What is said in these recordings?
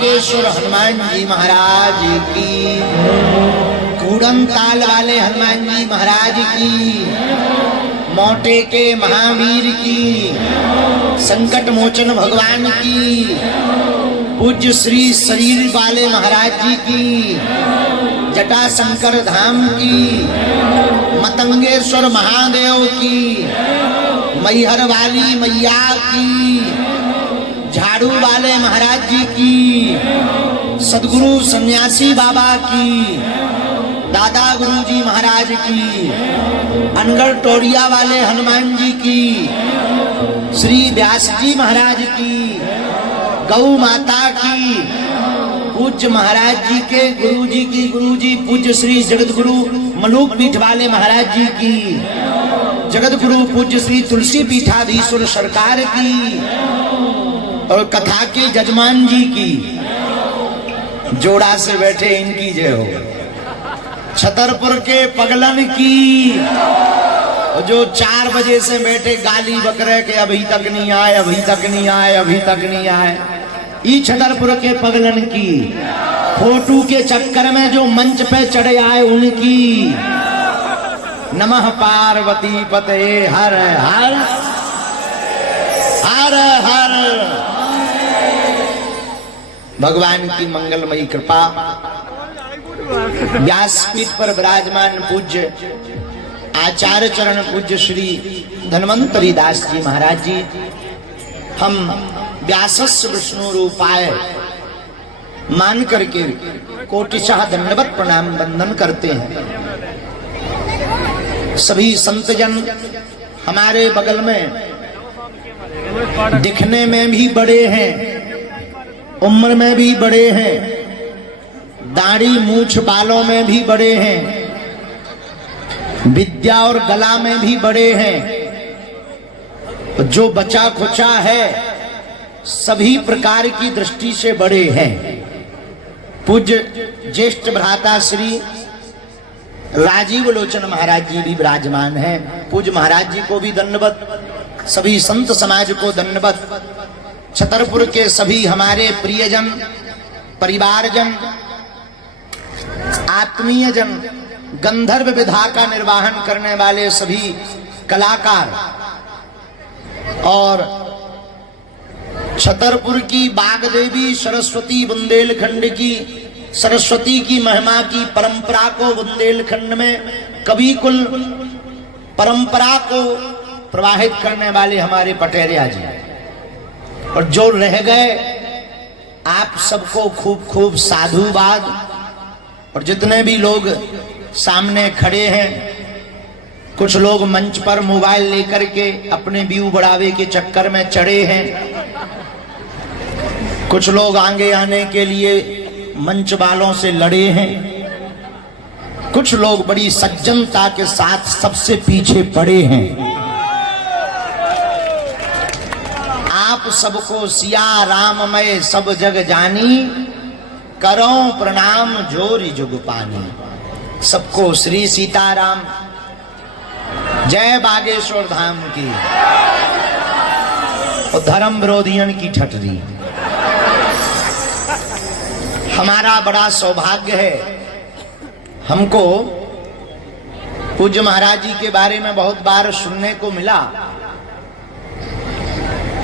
बागेश्वर हनुमान जी महाराज की, कूड़म ताल वाले हनुमान जी महाराज की, मोटे के महावीर की, संकट मोचन भगवान की, पूज्य श्री शरीर वाले महाराज जी की, जटा शंकर धाम की, मतंगेश्वर महादेव की, मैहर वाली मैया की, झाड़ू वाले महाराज जी की, सदगुरु सन्यासी बाबा की, दादा गुरु जी महाराज की, अनगढ़ टोरिया वाले हनुमान जी की, श्री व्यास जी महाराज की, गौ माता की, पूज्य महाराज जी के गुरु जी की गुरु जी पूज्य श्री जगत गुरु मलूक पीठ वाले महाराज जी की, जगत गुरु पूज्य श्री तुलसी पीठाधीश्वर सरकार की, और कथा के जजमान जी की, जोड़ा से बैठे इनकी जय हो। छतरपुर के पगलन की, जो 4 बजे से बैठे गाली बकरे के अभी तक नहीं आए, अभी तक नहीं आए, अभी तक नहीं आए, ई छतरपुर के पगलन की, फोटू के चक्कर में जो मंच पे चढ़े आए उनकी, नमः पार्वती पते हर हर हर हर। भगवान की मंगलमयी कृपा, व्यासपीठ पर विराजमान पूज्य आचार्य चरण पूज्य श्री धन्वंतरी दास जी महाराज जी, हम व्यासस्य विष्णु रूपाय मान करके कोटिशः दंडवत प्रणाम वंदन करते हैं। सभी संतजन हमारे बगल में दिखने में भी बड़े हैं, उम्र में भी बड़े हैं, दाढ़ी मूछ बालों में भी बड़े हैं, विद्या और गला में भी बड़े हैं, जो बचा खुचा है सभी प्रकार की दृष्टि से बड़े हैं। पूज्य ज्येष्ठ भ्राता श्री राजीव लोचन महाराज जी भी विराजमान हैं। पूज्य महाराज जी को भी दंडवत, सभी संत समाज को दंडवत, छतरपुर के सभी हमारे प्रियजन, परिवारजन, आत्मीय जन, गंधर्व विधा का निर्वाहन करने वाले सभी कलाकार, और छतरपुर की बागदेवी सरस्वती बुंदेलखंड की, सरस्वती की महिमा की परंपरा को बुंदेलखंड में कवि कुल परंपरा को प्रवाहित करने वाले हमारे पटेरिया जी, और जो रह गए आप सबको खूब खूब साधुवाद। और जितने भी लोग सामने खड़े हैं, कुछ लोग मंच पर मोबाइल लेकर के अपने व्यू बढ़ावे के चक्कर में चढ़े हैं, कुछ लोग आगे आने के लिए मंच वालों से लड़े हैं, कुछ लोग बड़ी सज्जनता के साथ सबसे पीछे पड़े हैं। आप सबको सिया राममय सब जग जानी, करो प्रणाम जोरी जुग पानी। सबको श्री सीताराम, जय बागेश्वर धाम की, और धर्म विरोधियन की ठटरी। हमारा बड़ा सौभाग्य है, हमको पूज्य महाराज जी के बारे में बहुत बार सुनने को मिला,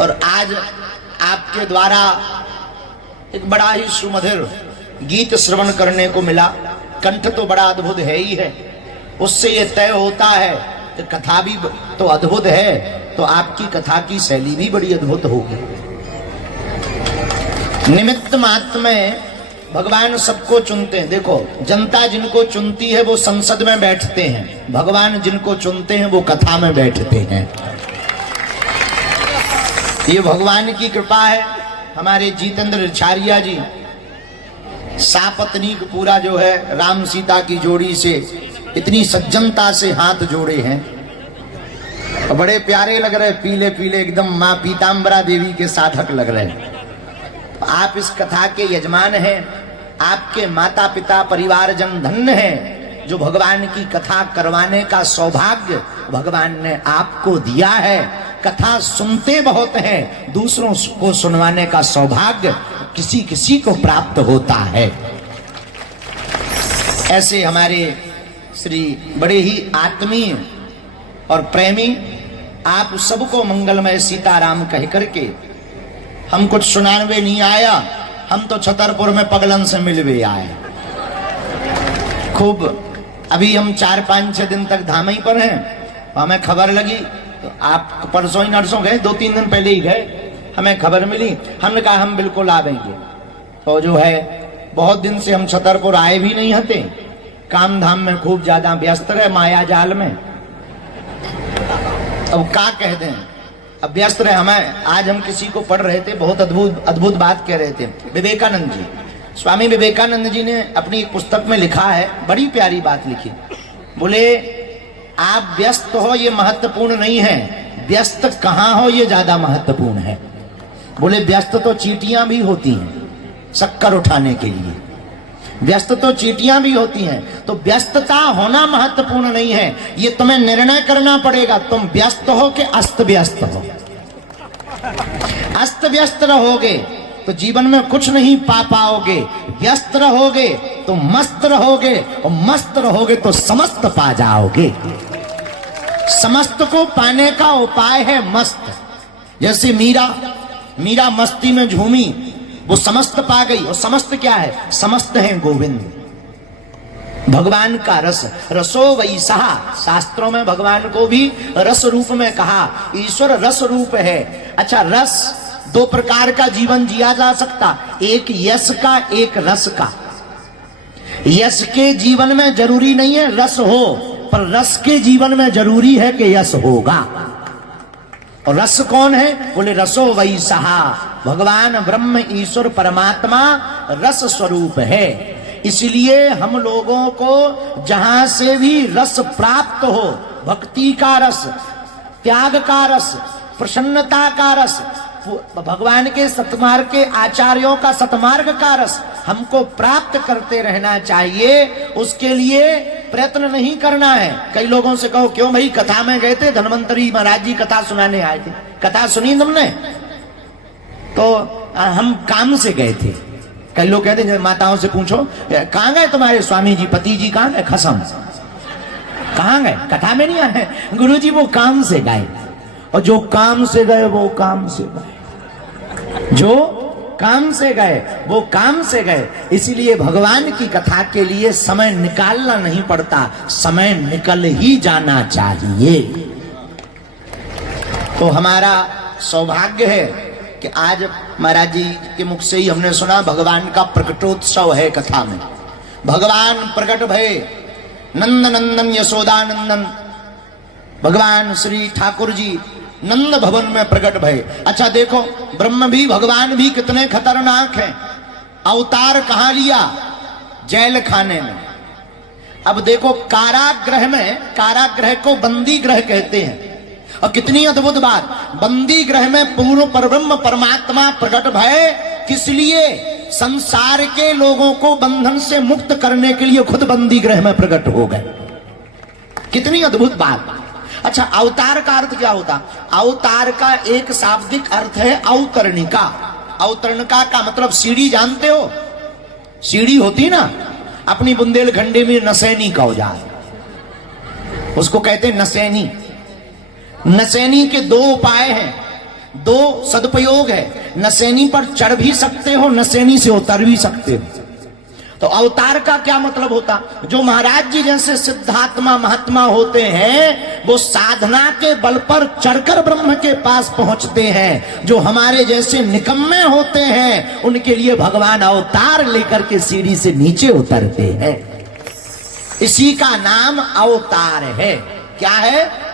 और आज आपके द्वारा एक बड़ा ही सुमधुर गीत श्रवण करने को मिला। कंठ तो बड़ा अद्भुत है ही है, उससे ये तय होता है कि कथा भी तो अद्भुत है, तो आपकी कथा की शैली भी बड़ी अद्भुत होगी। निमित्त मात्र में भगवान सबको चुनते हैं। देखो, जनता जिनको चुनती है वो संसद में बैठते हैं, भगवान जिनको चुनते हैं वो कथा में बैठते हैं। ये भगवान की कृपा है। हमारे जितेंद्र रिछारिया जी सापत्नीक पूरा जो है राम सीता की जोड़ी से इतनी सज्जनता से हाथ जोड़े हैं, बड़े प्यारे लग रहे, पीले पीले एकदम माँ पीताम्बरा देवी के साधक लग रहे हैं। आप इस कथा के यजमान हैं, आपके माता पिता परिवारजन धन्य हैं, जो भगवान की कथा करवाने का सौभाग्य भगवान ने आपको दिया है। कथा सुनते बहुत हैं, दूसरों को सुनवाने का सौभाग्य किसी किसी को प्राप्त होता है। ऐसे हमारे श्री बड़े ही आत्मीय और प्रेमी, आप सबको मंगलमय सीताराम कह करके हम कुछ सुनाने नहीं आया, हम तो छतरपुर में पगलन से मिलवे आए। खूब अभी हम 4-5-6 दिन तक धाम ही पर हैं, हमें खबर लगी तो आप परसों ही नरसों गए, 2-3 दिन पहले ही गए, हमें खबर मिली, हमने कहा हम बिल्कुल आवेंगे। तो जो है बहुत दिन से हम छतरपुर आए भी नहीं हते, काम धाम में खूब ज्यादा व्यस्त रहे, माया जाल में। अब क्या कह दें, अब व्यस्त रहे हमें। आज हम किसी को पढ़ रहे थे, बहुत अद्भुत बात कह रहे थे। विवेकानंद जी, स्वामी विवेकानंद जी ने अपनी एक पुस्तक में लिखा है, बड़ी प्यारी बात लिखी। बोले आप व्यस्त हो ये महत्वपूर्ण नहीं है, व्यस्त कहाँ हो ये ज्यादा महत्वपूर्ण है। बोले व्यस्त तो चींटियां भी होती हैं शक्कर उठाने के लिए, व्यस्त तो चींटियां भी होती हैं, तो व्यस्तता होना महत्वपूर्ण नहीं है, ये तुम्हें निर्णय करना पड़ेगा, तुम व्यस्त हो कि अस्त व्यस्त हो। अस्त व्यस्त रहोगे तो जीवन में कुछ नहीं पा पाओगे, व्यस्त रहोगे तो मस्त रहोगे, और मस्त रहोगे तो समस्त पा जाओगे। समस्त को पाने का उपाय है मस्त। जैसे मीरा मस्ती में झूमी, वो समस्त पा गई। और समस्त क्या है? समस्त है गोविंद, भगवान का रस। रसो वैसा, शास्त्रों में भगवान को भी रस रूप में कहा, ईश्वर रस रूप है। अच्छा, रस 2 प्रकार का जीवन जिया जा सकता, एक यश का, एक रस का। यश के जीवन में जरूरी नहीं है रस हो, पर रस के जीवन में जरूरी है कि यश होगा। और रस कौन है? बोले रसो वैसा, भगवान ब्रह्म ईश्वर परमात्मा रस स्वरूप है। इसलिए हम लोगों को जहां से भी रस प्राप्त हो, भक्ति का रस, त्याग का रस, प्रसन्नता का रस, भगवान के सतमार्ग के आचार्यों का सतमार्ग का रस हमको प्राप्त करते रहना चाहिए। उसके लिए प्रयत्न नहीं करना है। कई लोगों से कहो क्यों भाई, कथा में गए थे, धन्वंतरी महाराज जी कथा सुनाने आए थे, कथा सुनी तुमने? तो हम काम से गए थे। कई लोग कहते हैं, माताओं से पूछो कहाँ गए तुम्हारे स्वामी जी, पति जी कहाँ गए? खसम, कहाँ गए? कथा में नहीं आए गुरु जी, वो काम से गए। और जो काम से गए वो काम से गए, जो काम से गए वो काम से गए। इसीलिए भगवान की कथा के लिए समय निकालना नहीं पड़ता, समय निकल ही जाना चाहिए। तो हमारा सौभाग्य है कि आज महाराज जी के मुख से ही हमने सुना, भगवान का प्रकटोत्सव है कथा में। भगवान प्रकट भये, नंद नंदन यशोदानंदन, भगवान श्री ठाकुर जी नंद भवन में प्रकट भये। अच्छा देखो, ब्रह्म भी भगवान भी कितने खतरनाक हैं। अवतार कहां लिया? जेल खाने में। अब देखो, कारागृह में, कारागृह को बंदी गृह कहते हैं। और कितनी अद्भुत बात, बंदी गृह में पूर्ण परब्रह्म परमात्मा प्रकट भये। किस लिए? संसार के लोगों को बंधन से मुक्त करने के लिए खुद बंदी गृह में प्रकट हो गए। कितनी अद्भुत बात। अच्छा, अवतार का अर्थ क्या होता? अवतार का एक शाब्दिक अर्थ है अवतरणिका। अवतरणिका का मतलब सीढ़ी, जानते हो? सीढ़ी होती ना, अपनी बुंदेलखंडी में नसैनी का औजार, उसको कहते हैं नसैनी। नसैनी के 2 उपाय हैं, 2 सदुपयोग है। नसैनी पर चढ़ भी सकते हो, नसैनी से उतर भी सकते हो। तो अवतार का क्या मतलब होता? जो महाराज जी जैसे सिद्धात्मा महात्मा होते हैं, वो साधना के बल पर चढ़कर ब्रह्म के पास पहुंचते हैं। जो हमारे जैसे निकम्मे होते हैं, उनके लिए भगवान अवतार लेकर के सीढ़ी से नीचे उतरते हैं। इसी का नाम अवतार है। क्या है?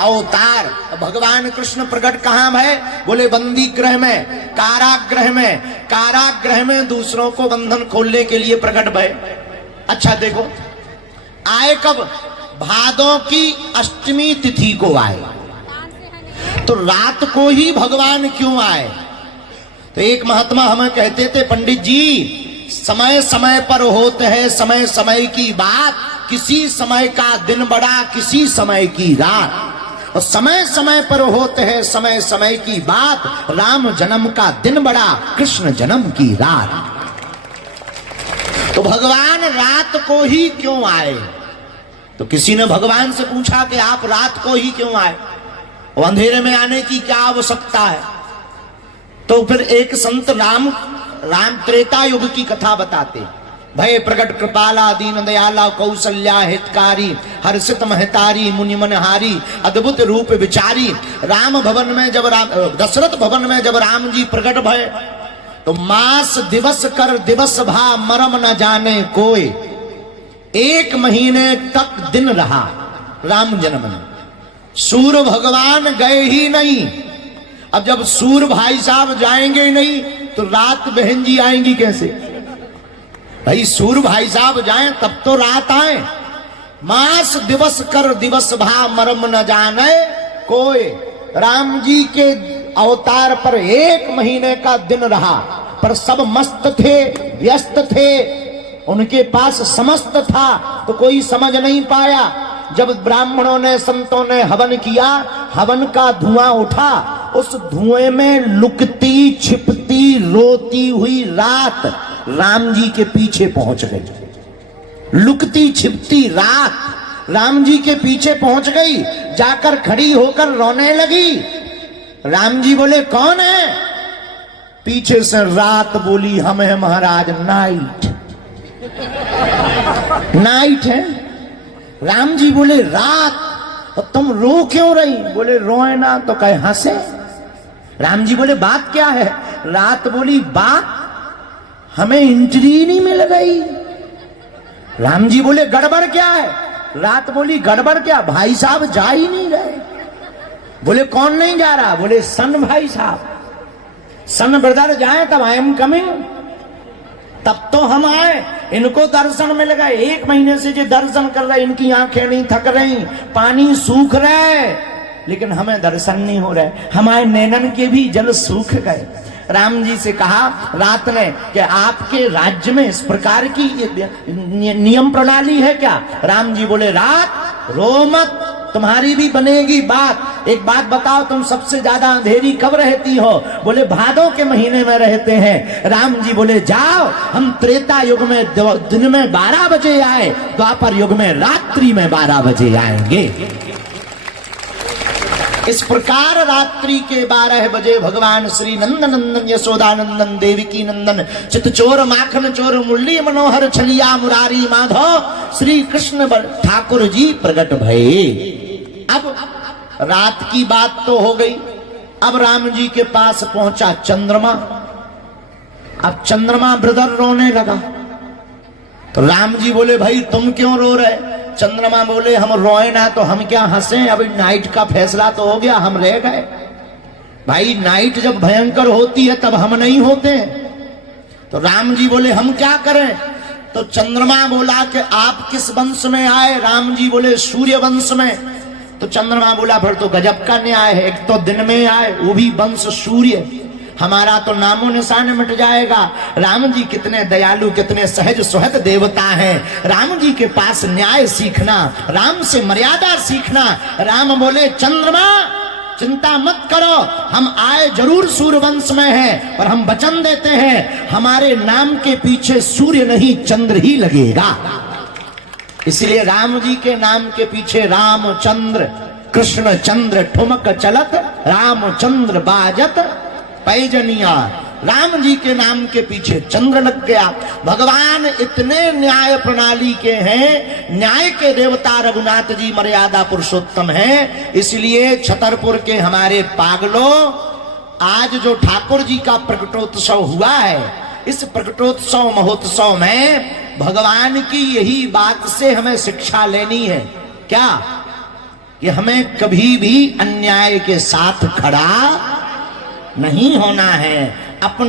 अवतार। भगवान कृष्ण प्रकट कहां है? बोले बंदी गृह में, कारागृह में। कारागृह में दूसरों को बंधन खोलने के लिए प्रकट भय। अच्छा देखो, आए कब? भादों की अष्टमी तिथि को आए। तो रात को ही भगवान क्यों आए? तो एक महात्मा हमें कहते थे, पंडित जी समय समय पर होते है समय समय की बात, किसी समय का दिन बड़ा, किसी समय की रात। और समय समय पर होते हैं समय समय की बात। राम जन्म का दिन बड़ा, कृष्ण जन्म की रात। तो भगवान रात को ही क्यों आए? तो किसी ने भगवान से पूछा कि आप रात को ही क्यों आए, और अंधेरे में आने की क्या आवश्यकता है? तो फिर एक संत राम त्रेता युग की कथा बताते। भय प्रकट कृपाला दीन दयाला कौशल्या हितकारी हर्षित महतारी मुनि मनहारी अद्भुत रूप विचारी। राम भवन में जब दशरथ भवन में जब राम जी प्रकट भय, तो मास दिवस कर दिवस भा मरम न जाने कोई। 1 महीने तक दिन रहा राम जन्म में। सूर्य भगवान गए ही नहीं। अब जब सूर्य भाई साहब जाएंगे ही नहीं तो रात बहन जी आएंगी कैसे? भाई सूर्य भाई साहब जाएं तब तो रात आए। मास दिवस कर दिवस भा मरम न जाने कोई। राम जी के अवतार पर 1 महीने का दिन रहा, पर सब मस्त थे, व्यस्त थे, उनके पास समस्त था, तो कोई समझ नहीं पाया। जब ब्राह्मणों ने संतों ने हवन किया, हवन का धुआं उठा, उस धुएं में लुकती छिपती रोती हुई रात राम जी के पीछे पहुंच गई। लुकती छिपती रात राम जी के पीछे पहुंच गई, जाकर खड़ी होकर रोने लगी। राम जी बोले कौन है? पीछे से रात बोली हम है महाराज, नाइट। नाइट है। राम जी बोले रात, और तुम रो क्यों रही? बोले रोए ना तो कहे हंसे। राम जी बोले बात क्या है? रात बोली बात हमें एंट्री नहीं मिल गई। राम जी बोले गड़बड़ क्या है? रात बोली गड़बड़ क्या, भाई साहब जा ही नहीं रहे। बोले कौन नहीं जा रहा? बोले सन भाई साहब, सन ब्रदर जाए तब आई एम कमिंग, तब तो हम आए। इनको दर्शन मिल गए। 1 महीने से जो दर्शन कर रहे, इनकी आंखें नहीं थक रही, पानी सूख रहे, लेकिन हमें दर्शन नहीं हो रहे। हमारे नैनन के भी जल सूख गए। राम जी से कहा रात ने कि आपके राज्य में इस प्रकार की नियम प्रणाली है क्या? राम जी बोले रात रो मत, तुम्हारी भी बनेगी बात। एक बात बताओ, तुम सबसे ज्यादा अंधेरी कब रहती हो? बोले भादों के महीने में रहते हैं। राम जी बोले जाओ, हम त्रेता युग में दिन में 12 बजे आए, द्वापर युग में रात्रि में 12 बजे आएंगे। इस प्रकार रात्रि के 12 बजे भगवान श्री नंदनंदन यशोदानंदन देवकी नंदन चितचोर माखन चोर मुरली मनोहर छलिया मुरारी माधव श्री कृष्ण ठाकुर जी प्रकट भये। अब रात की बात तो हो गई। अब राम जी के पास पहुंचा चंद्रमा। अब चंद्रमा ब्रदर रोने लगा। तो राम जी बोले भाई तुम क्यों रो रहे? चंद्रमा बोले हम रोए ना तो हम क्या हंसे? अभी नाइट का फैसला तो हो गया, हम रह गए। भाई नाइट जब भयंकर होती है तब हम नहीं होते। तो राम जी बोले हम क्या करें? तो चंद्रमा बोला कि आप किस वंश में आए? राम जी बोले सूर्य वंश में। तो चंद्रमा बोला फिर तो गजब का न्याय है, एक तो दिन में आए, वो भी वंश सूर्य, हमारा तो नामो निशान मिट जाएगा। राम जी कितने दयालु, कितने सहज सुहद देवता हैं। राम जी के पास न्याय सीखना, राम से मर्यादा सीखना। राम बोले चंद्रमा चिंता मत करो, हम आए जरूर सूर्य वंश में हैं, और हम वचन देते हैं हमारे नाम के पीछे सूर्य नहीं चंद्र ही लगेगा। इसलिए राम जी के नाम के पीछे रामचंद्र, कृष्ण चंद्र ठुमक चलत, रामचंद्र बाजत पैजनिया। राम जी के नाम के पीछे चंद्र लग गया। भगवान इतने न्याय प्रणाली के हैं, न्याय के देवता रघुनाथ जी मर्यादा पुरुषोत्तम हैं। इसलिए छतरपुर के हमारे पागलों, आज जो ठाकुर जी का प्रकटोत्सव हुआ है, इस प्रकटोत्सव महोत्सव में भगवान की यही बात से हमें शिक्षा लेनी है। क्या? कि हमें कभी भी अन्याय के साथ खड़ा नहीं होना है। अपने